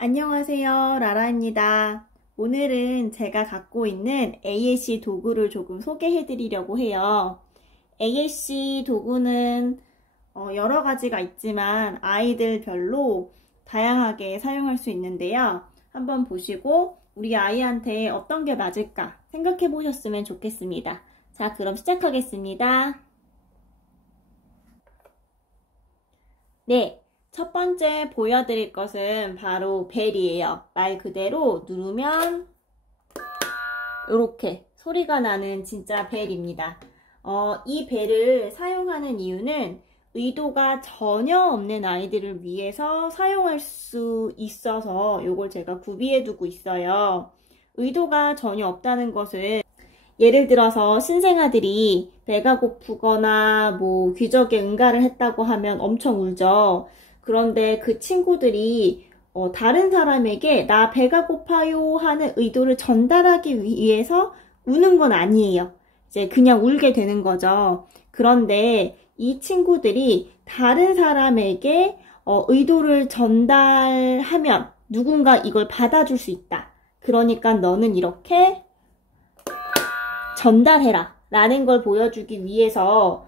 안녕하세요, 라라입니다. 오늘은 제가 갖고 있는 AAC 도구를 조금 소개해 드리려고 해요. AAC 도구는 여러 가지가 있지만 아이들별로 다양하게 사용할 수 있는데요. 한번 보시고 우리 아이한테 어떤 게 맞을까 생각해 보셨으면 좋겠습니다. 자, 그럼 시작하겠습니다. 네. 첫 번째 보여드릴 것은 바로 벨이에요. 말 그대로 누르면 이렇게 소리가 나는 진짜 벨입니다. 이 벨을 사용하는 이유는 의도가 전혀 없는 아이들을 위해서 사용할 수 있어서 이걸 제가 구비해 두고 있어요. 의도가 전혀 없다는 것은 예를 들어서 신생아들이 배가 고프거나 귀적에 응가를 했다고 하면 엄청 울죠. 그런데 그 친구들이 다른 사람에게 나 배가 고파요 하는 의도를 전달하기 위해서 우는 건 아니에요. 이제 그냥 울게 되는 거죠. 그런데 이 친구들이 다른 사람에게 의도를 전달하면 누군가 이걸 받아줄 수 있다. 그러니까 너는 이렇게 전달해라 라는 걸 보여주기 위해서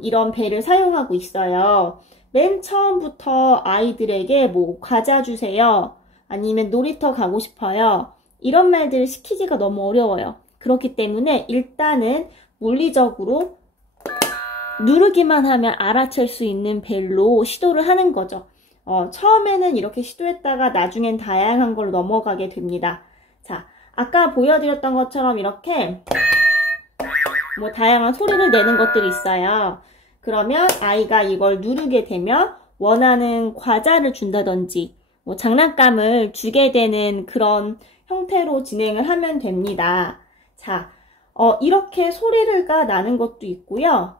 이런 벨을 사용하고 있어요. 맨 처음부터 아이들에게 과자 주세요. 아니면 놀이터 가고 싶어요. 이런 말들을 시키기가 너무 어려워요. 그렇기 때문에 일단은 물리적으로 누르기만 하면 알아챌 수 있는 벨로 시도를 하는 거죠. 처음에는 이렇게 시도했다가 나중엔 다양한 걸로 넘어가게 됩니다. 자, 아까 보여드렸던 것처럼 이렇게 다양한 소리를 내는 것들이 있어요. 그러면 아이가 이걸 누르게 되면 원하는 과자를 준다든지 장난감을 주게 되는 그런 형태로 진행을 하면 됩니다. 자, 이렇게 소리가 나는 것도 있고요.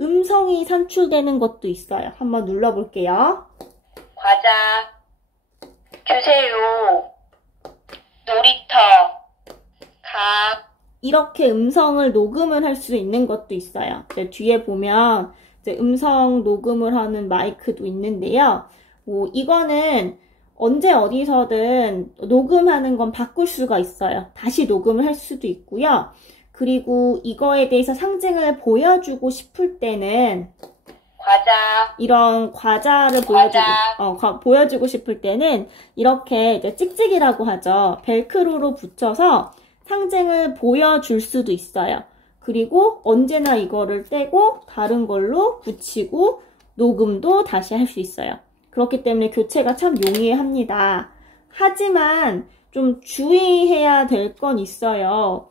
음성이 산출되는 것도 있어요. 한번 눌러볼게요. 과자 주세요. 놀이터 가. 이렇게 음성을 녹음을 할 수 있는 것도 있어요. 뒤에 보면 음성 녹음을 하는 마이크도 있는데요. 이거는 언제 어디서든 녹음하는 건 바꿀 수가 있어요. 다시 녹음을 할 수도 있고요. 그리고 이거에 대해서 상징을 보여주고 싶을 때는 과자, 이런 과자를 보여주고 싶을 때는 이렇게 찍찍이라고 하죠. 벨크로로 붙여서 상징을 보여줄 수도 있어요. 그리고 언제나 이거를 떼고 다른 걸로 붙이고 녹음도 다시 할 수 있어요. 그렇기 때문에 교체가 참 용이합니다. 하지만 좀 주의해야 될 건 있어요.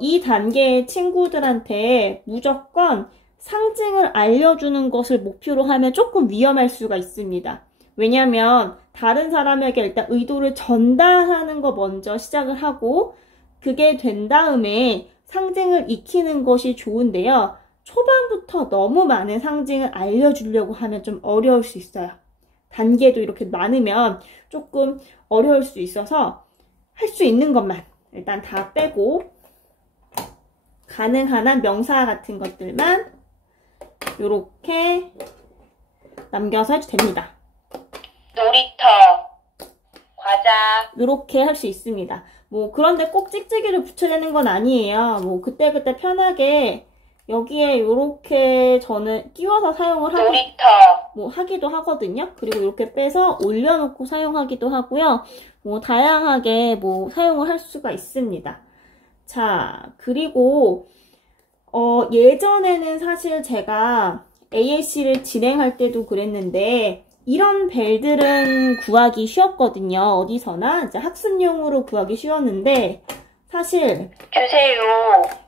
이 단계의 친구들한테 무조건 상징을 알려주는 것을 목표로 하면 조금 위험할 수가 있습니다. 왜냐하면 다른 사람에게 일단 의도를 전달하는 거 먼저 시작을 하고 그게 된 다음에 상징을 익히는 것이 좋은데요. 초반부터 너무 많은 상징을 알려주려고 하면 좀 어려울 수 있어요. 단계도 이렇게 많으면 조금 어려울 수 있어서 할 수 있는 것만 일단 다 빼고 가능한 한 명사 같은 것들만 이렇게 남겨서 해도 됩니다. 놀이터 과자 이렇게 할 수 있습니다. 그런데 꼭 찍찍이를 붙여야 되는 건 아니에요. 그때그때 편하게 여기에 이렇게 저는 끼워서 사용을 하기도 하거든요. 그리고 이렇게 빼서 올려놓고 사용하기도 하고요. 다양하게 사용을 할 수가 있습니다. 자, 그리고 예전에는 사실 제가 AAC를 진행할 때도 그랬는데 이런 벨들은 구하기 쉬웠거든요. 어디서나 이제 학습용으로 구하기 쉬웠는데 사실 주세요.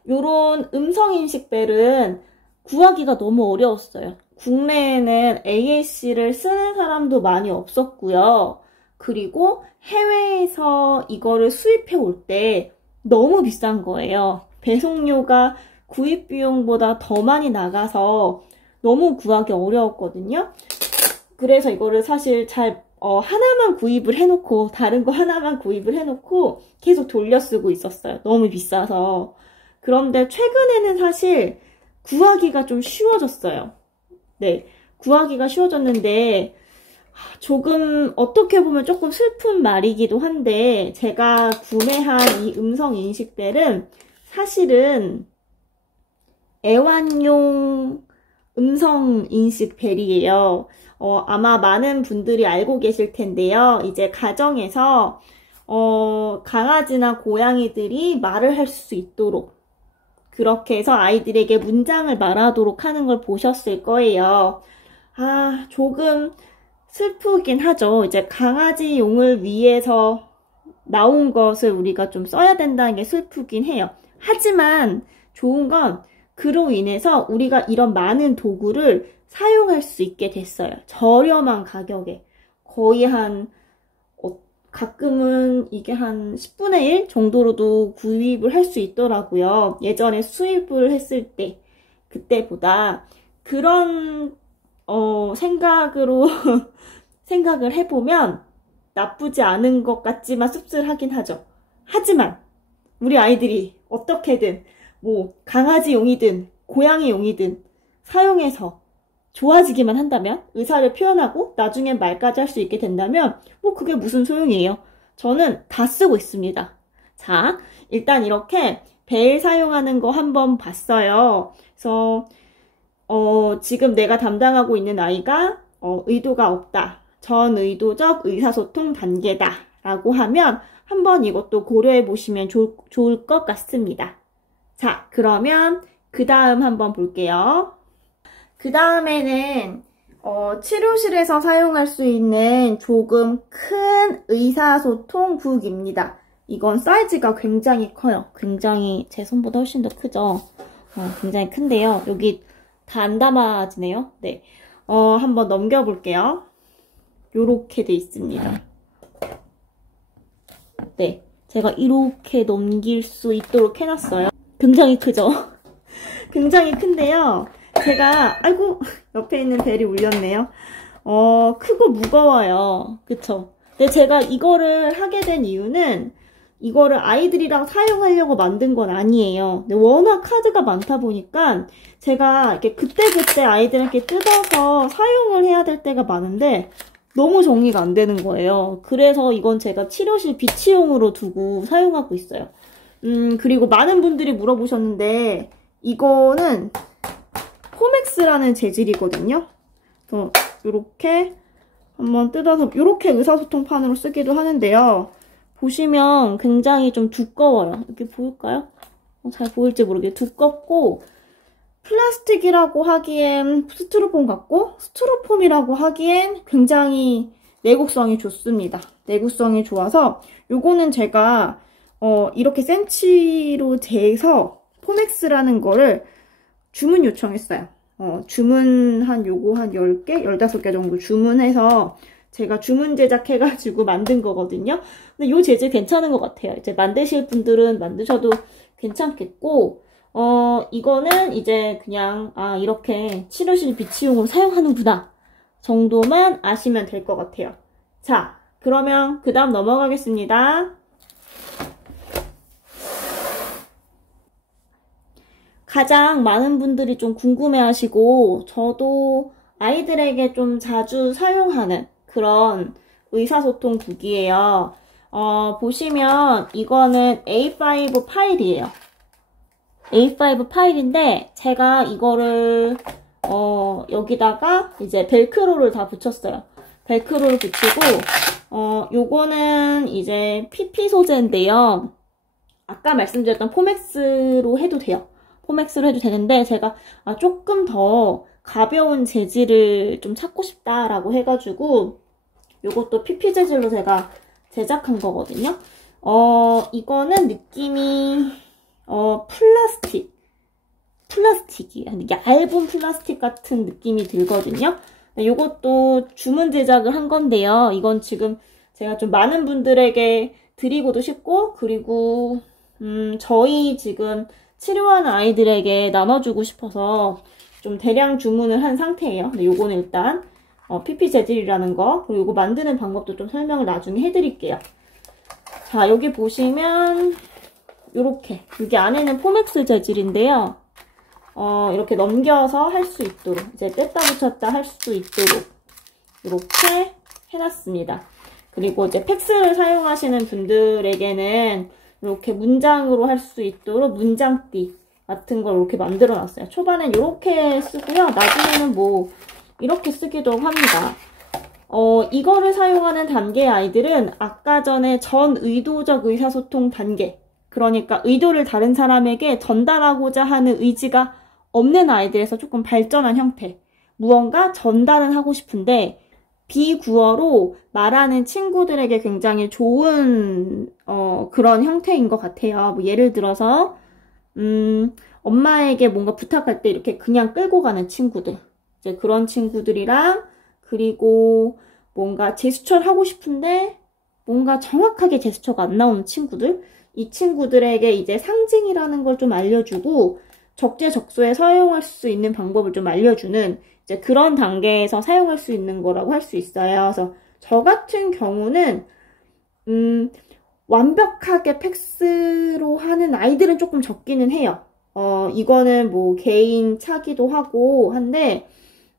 요런 음성인식 벨은 구하기가 너무 어려웠어요. 국내에는 AAC를 쓰는 사람도 많이 없었고요. 그리고 해외에서 이거를 수입해 올 때 너무 비싼 거예요. 배송료가 구입 비용보다 더 많이 나가서 너무 구하기 어려웠거든요. 그래서 이거를 사실 하나만 구입을 해놓고 다른 거 하나만 구입을 해놓고 계속 돌려 쓰고 있었어요. 너무 비싸서. 그런데 최근에는 사실 구하기가 좀 쉬워졌어요. 네, 구하기가 쉬워졌는데 조금 어떻게 보면 조금 슬픈 말이기도 한데 제가 구매한 이 음성 인식벨은 사실은 애완용 음성 인식벨이에요. 아마 많은 분들이 알고 계실 텐데요. 이제 가정에서 강아지나 고양이들이 말을 할 수 있도록 그렇게 해서 아이들에게 문장을 말하도록 하는 걸 보셨을 거예요. 조금 슬프긴 하죠. 이제 강아지용을 위해서 나온 것을 우리가 좀 써야 된다는 게 슬프긴 해요. 하지만 좋은 건 그로 인해서 우리가 이런 많은 도구를 사용할 수 있게 됐어요. 저렴한 가격에. 거의 가끔은 이게 한 10분의 1 정도로도 구입을 할 수 있더라고요. 예전에 수입을 했을 때, 그때보다 그런, 생각으로, 생각을 해보면 나쁘지 않은 것 같지만 씁쓸하긴 하죠. 하지만, 우리 아이들이 어떻게든, 강아지용이든, 고양이용이든 사용해서 좋아지기만 한다면, 의사를 표현하고 나중엔 말까지 할 수 있게 된다면 그게 무슨 소용이에요. 저는 다 쓰고 있습니다. 자, 일단 이렇게 벨 사용하는 거 한번 봤어요. 그래서 지금 내가 담당하고 있는 아이가 의도가 없다. 전의도적 의사소통 단계다. 라고 하면 한번 이것도 고려해 보시면 좋을 것 같습니다. 자, 그러면 그 다음 한번 볼게요. 그 다음에는 치료실에서 사용할 수 있는 조금 큰 의사소통북입니다. 이건 사이즈가 굉장히 커요. 굉장히 제 손보다 훨씬 더 크죠. 굉장히 큰데요. 여기 다 안 담아지네요. 네, 한번 넘겨볼게요. 요렇게 돼 있습니다. 네, 제가 이렇게 넘길 수 있도록 해놨어요. 굉장히 크죠? 굉장히 큰데요. 제가 옆에 있는 벨이 울렸네요. 크고 무거워요. 그쵸? 근데 제가 이거를 하게 된 이유는 이거를 아이들이랑 사용하려고 만든 건 아니에요. 근데 워낙 카드가 많다 보니까 제가 이렇게 그때그때 아이들한테 뜯어서 사용을 해야 될 때가 많은데 너무 정리가 안 되는 거예요. 그래서 이건 제가 치료실 비치용으로 두고 사용하고 있어요. 그리고 많은 분들이 물어보셨는데 이거는 포맥스라는 재질이거든요. 그래서 이렇게 한번 뜯어서 이렇게 의사소통판으로 쓰기도 하는데요. 보시면 굉장히 좀 두꺼워요. 이렇게 보일까요? 잘 보일지 모르겠어요. 두껍고 플라스틱이라고 하기엔 스티로폼 같고 스티로폼이라고 하기엔 굉장히 내구성이 좋습니다. 내구성이 좋아서 요거는 제가 이렇게 센치로 재서 포맥스라는 거를 주문 요청했어요. 주문한 요거 한 10개, 15개 정도 주문해서 제가 주문 제작해가지고 만든 거거든요. 근데 요 재질 괜찮은 것 같아요. 이제 만드실 분들은 만드셔도 괜찮겠고, 이거는 이제 그냥, 이렇게 치료실 비치용으로 사용하는구나 정도만 아시면 될 것 같아요. 자, 그러면 그 다음 넘어가겠습니다. 가장 많은 분들이 좀 궁금해하시고 저도 아이들에게 좀 자주 사용하는 그런 의사소통 북이에요. 보시면 이거는 A5 파일이에요. A5 파일인데 제가 이거를 여기다가 이제 벨크로를 다 붙였어요. 벨크로를 붙이고 요거는 이제 PP 소재인데요. 아까 말씀드렸던 포맥스로 해도 돼요. 포맥스로 해도 되는데 제가 조금 더 가벼운 재질을 좀 찾고 싶다라고 해가지고 요것도 PP 재질로 제가 제작한 거거든요. 이거는 느낌이 플라스틱이에요. 얇은 플라스틱 같은 느낌이 들거든요. 요것도 주문 제작을 한 건데요. 이건 지금 제가 좀 많은 분들에게 드리고도 싶고 그리고 저희 지금 치료하는 아이들에게 나눠주고 싶어서 좀 대량 주문을 한 상태예요. 근데 요거는 일단 PP 재질이라는 거 그리고 요거 만드는 방법도 좀 설명을 나중에 해드릴게요. 자, 여기 보시면 요렇게 이게 안에는 포맥스 재질인데요. 이렇게 넘겨서 할 수 있도록, 이제 뗐다 붙였다 할 수 있도록 이렇게 해놨습니다. 그리고 이제 팩스를 사용하시는 분들에게는 이렇게 문장으로 할 수 있도록 문장띠 같은 걸 이렇게 만들어 놨어요. 초반엔 이렇게 쓰고요. 나중에는 뭐 이렇게 쓰기도 합니다. 이거를 사용하는 단계의 아이들은 아까 전에 전 의도적 의사소통 단계, 그러니까 의도를 다른 사람에게 전달하고자 하는 의지가 없는 아이들에서 조금 발전한 형태. 무언가 전달은 하고 싶은데 비구어로 말하는 친구들에게 굉장히 좋은 그런 형태인 것 같아요. 뭐 예를 들어서 엄마에게 뭔가 부탁할 때 이렇게 그냥 끌고 가는 친구들, 이제 그런 친구들이랑, 그리고 뭔가 제스처를 하고 싶은데 뭔가 정확하게 제스처가 안 나오는 친구들, 이 친구들에게 이제 상징이라는 걸 좀 알려주고 적재적소에 사용할 수 있는 방법을 좀 알려주는 이제 그런 단계에서 사용할 수 있는 거라고 할 수 있어요. 그래서 저 같은 경우는 완벽하게 팩스로 하는 아이들은 조금 적기는 해요. 이거는 뭐 개인 차기도 하고 한데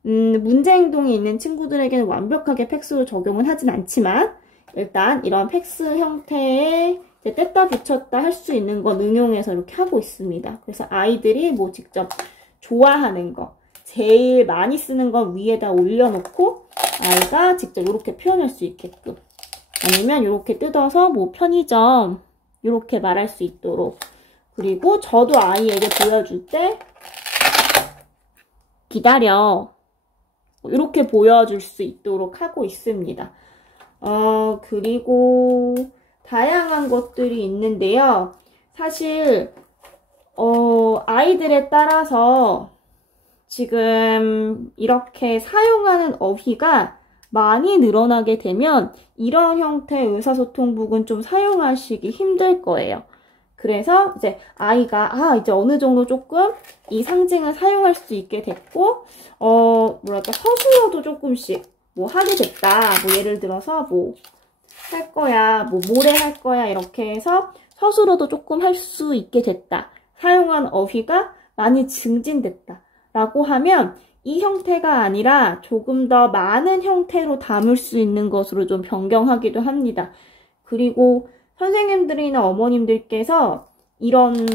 문제 행동이 있는 친구들에게는 완벽하게 팩스로 적용은 하진 않지만 일단 이런 팩스 형태의 이제 뗐다 붙였다 할 수 있는 건 응용해서 이렇게 하고 있습니다. 그래서 아이들이 뭐 직접 좋아하는 거, 제일 많이 쓰는 건 위에다 올려놓고 아이가 직접 이렇게 표현할 수 있게끔, 아니면 이렇게 뜯어서 뭐 편의점 이렇게 말할 수 있도록, 그리고 저도 아이에게 보여줄 때 기다려 이렇게 보여줄 수 있도록 하고 있습니다. 그리고 다양한 것들이 있는데요. 사실 아이들에 따라서 지금 이렇게 사용하는 어휘가 많이 늘어나게 되면 이런 형태의 의사소통북은 좀 사용하시기 힘들 거예요. 그래서 이제 아이가 이제 어느 정도 조금 이 상징을 사용할 수 있게 됐고 뭐랄까 서술어도 조금씩 뭐 하게 됐다. 뭐 예를 들어서 뭐 할 거야, 뭐 모레 할 거야 이렇게 해서 서술어도 조금 할 수 있게 됐다. 사용한 어휘가 많이 증진됐다. 라고 하면 이 형태가 아니라 조금 더 많은 형태로 담을 수 있는 것으로 좀 변경하기도 합니다. 그리고 선생님들이나 어머님들께서 이런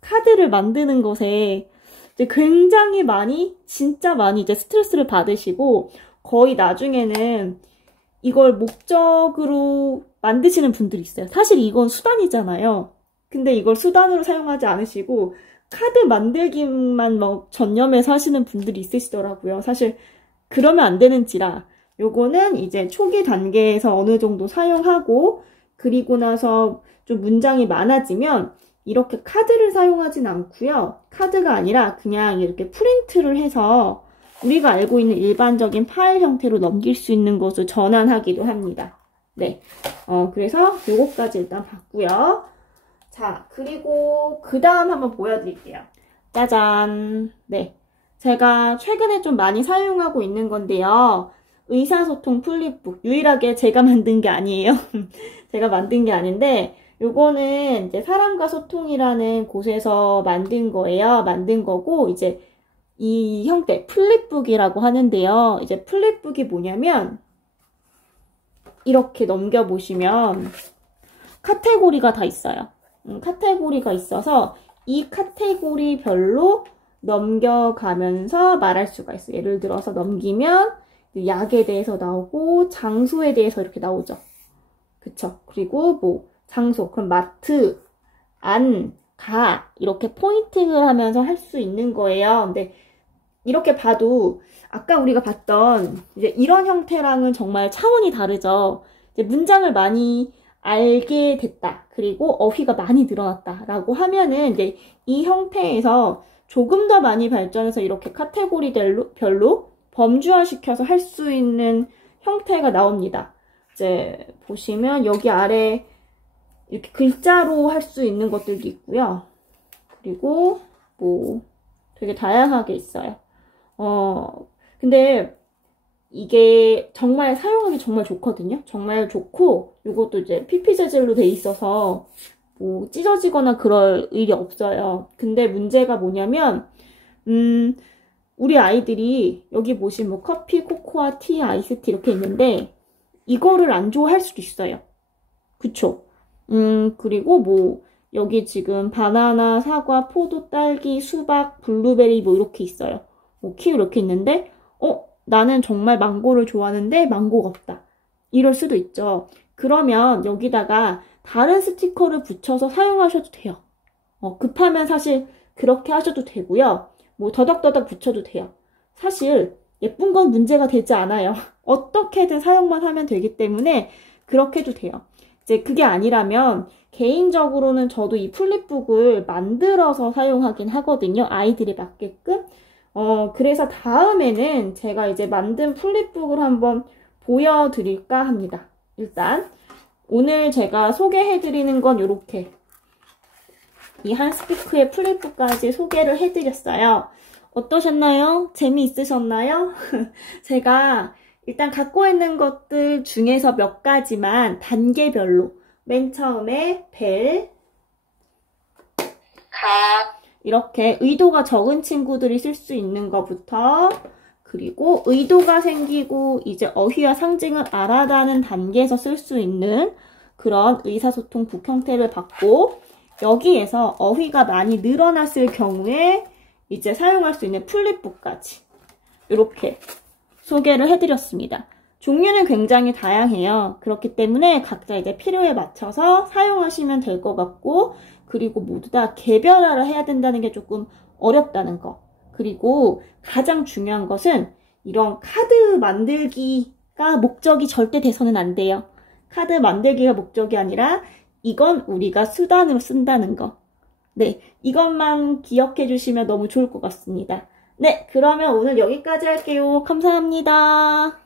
카드를 만드는 것에 이제 굉장히 많이, 진짜 많이 이제 스트레스를 받으시고 거의 나중에는 이걸 목적으로 만드시는 분들이 있어요. 사실 이건 수단이잖아요. 근데 이걸 수단으로 사용하지 않으시고 카드 만들기만 막 전념해서 하시는 분들이 있으시더라고요. 사실 그러면 안 되는지라 요거는 이제 초기 단계에서 어느 정도 사용하고 그리고 나서 좀 문장이 많아지면 이렇게 카드를 사용하진 않고요. 카드가 아니라 그냥 이렇게 프린트를 해서 우리가 알고 있는 일반적인 파일 형태로 넘길 수 있는 것을 전환하기도 합니다. 네, 그래서 요거까지 일단 봤고요. 자, 그리고 그 다음 한번 보여드릴게요. 짜잔! 네, 제가 최근에 좀 많이 사용하고 있는 건데요. 의사소통 플립북. 유일하게 제가 만든 게 아니에요. 제가 만든 게 아닌데 요거는 이제 사람과 소통이라는 곳에서 만든 거예요. 만든 거고 이제 이 형태 플립북이라고 하는데요. 이제 플립북이 뭐냐면 이렇게 넘겨보시면 카테고리가 다 있어요. 카테고리가 있어서 이 카테고리별로 넘겨가면서 말할 수가 있어요. 예를 들어서 넘기면 약에 대해서 나오고 장소에 대해서 이렇게 나오죠. 그쵸? 그리고 뭐 장소, 그럼 마트, 안, 가 이렇게 포인팅을 하면서 할 수 있는 거예요. 근데 이렇게 봐도 아까 우리가 봤던 이제 이런 형태랑은 정말 차원이 다르죠. 이제 문장을 많이 알게 됐다. 그리고 어휘가 많이 늘어났다라고 하면은 이제 이 형태에서 조금 더 많이 발전해서 이렇게 카테고리별로 범주화시켜서 할 수 있는 형태가 나옵니다. 이제 보시면 여기 아래 이렇게 글자로 할 수 있는 것들도 있고요. 그리고 뭐 되게 다양하게 있어요. 근데 이게 정말 사용하기 정말 좋거든요. 정말 좋고 이것도 이제 PP 재질로 돼 있어서 뭐 찢어지거나 그럴 일이 없어요. 근데 문제가 뭐냐면 우리 아이들이 여기 보시면 뭐 커피, 코코아, 티, 아이스티 이렇게 있는데 이거를 안 좋아할 수도 있어요. 그쵸? 그리고 뭐 여기 지금 바나나, 사과, 포도, 딸기, 수박, 블루베리 뭐 이렇게 있어요. 뭐 키위 이렇게 있는데 나는 정말 망고를 좋아하는데 망고가 없다. 이럴 수도 있죠. 그러면 여기다가 다른 스티커를 붙여서 사용하셔도 돼요. 급하면 사실 그렇게 하셔도 되고요. 뭐 더덕더덕 붙여도 돼요. 사실 예쁜 건 문제가 되지 않아요. 어떻게든 사용만 하면 되기 때문에 그렇게 해도 돼요. 이제 그게 아니라면 개인적으로는 저도 이 플립북을 만들어서 사용하긴 하거든요. 아이들이 맞게끔. 그래서 다음에는 제가 이제 만든 플립북을 한번 보여드릴까 합니다. 일단 오늘 제가 소개해드리는 건 이렇게 이 한스피크의 플립북까지 소개를 해드렸어요. 어떠셨나요? 재미있으셨나요? 제가 일단 갖고 있는 것들 중에서 몇 가지만 단계별로 맨 처음에 벨, 각, 이렇게 의도가 적은 친구들이 쓸 수 있는 것부터 그리고 의도가 생기고 이제 어휘와 상징을 알아가는 단계에서 쓸 수 있는 그런 의사소통 북 형태를 받고 여기에서 어휘가 많이 늘어났을 경우에 이제 사용할 수 있는 플립북까지 이렇게 소개를 해드렸습니다. 종류는 굉장히 다양해요. 그렇기 때문에 각자 이제 필요에 맞춰서 사용하시면 될 것 같고 그리고 모두 다 개별화를 해야 된다는 게 조금 어렵다는 거. 그리고 가장 중요한 것은 이런 카드 만들기가 목적이 절대 돼서는 안 돼요. 카드 만들기가 목적이 아니라 이건 우리가 수단으로 쓴다는 거. 네, 이것만 기억해 주시면 너무 좋을 것 같습니다. 네, 그러면 오늘 여기까지 할게요. 감사합니다.